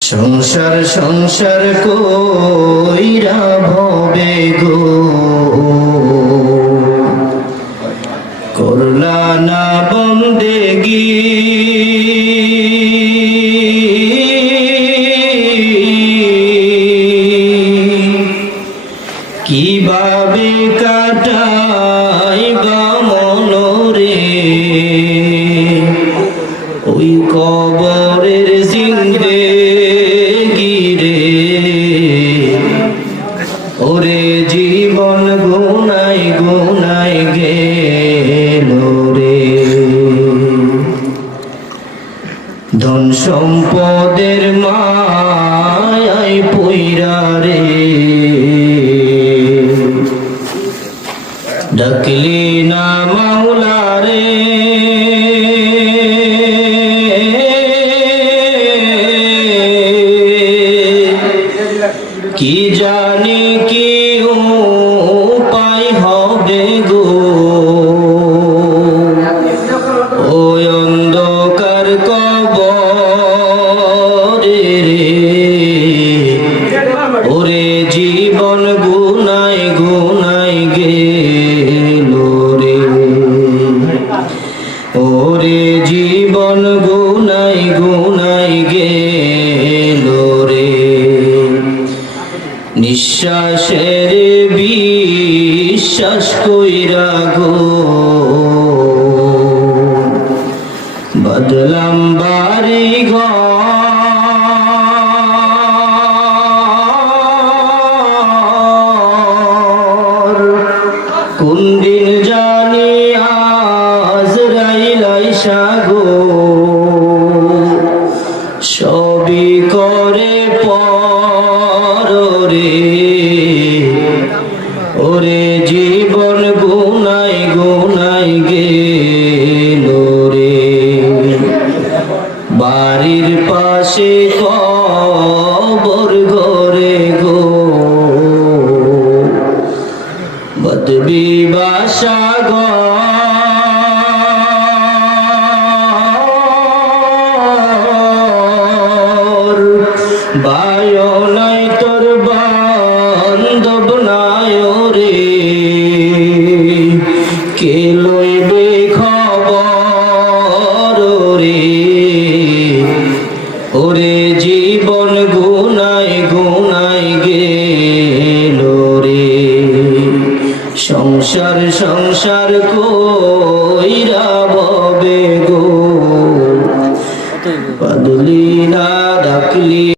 সংসার সংসার কইরা ভবে গো করলা না বন্দেগি কিভাবে কাটাইবা মনরে ওই কবরের জিন্দেগি রে ওরে জীবন গুনাই গুনাই গেল রে ধন সম্পদের মায়ায় পইরা রে ডাকলি না মাওলা রে কি জানি কি উপায় হবে গো ওই অন্ধকার কবরে রে ওরে জীবন গুনাই গুনাই গেল রে ওরে জীবন গুনাই গুনাই গেল রে নিঃশ্বাসের বিশ্বাস কইরা গো বদলাম বাড়ি ঘর কোন দিন জানি আজরাইল আইসা গো সবই করে পরে ওরে জীবন গুনাই গুনাই গেল রে বাড়ির পাশে কবর ঘরে গো বদবি বাসা ঘর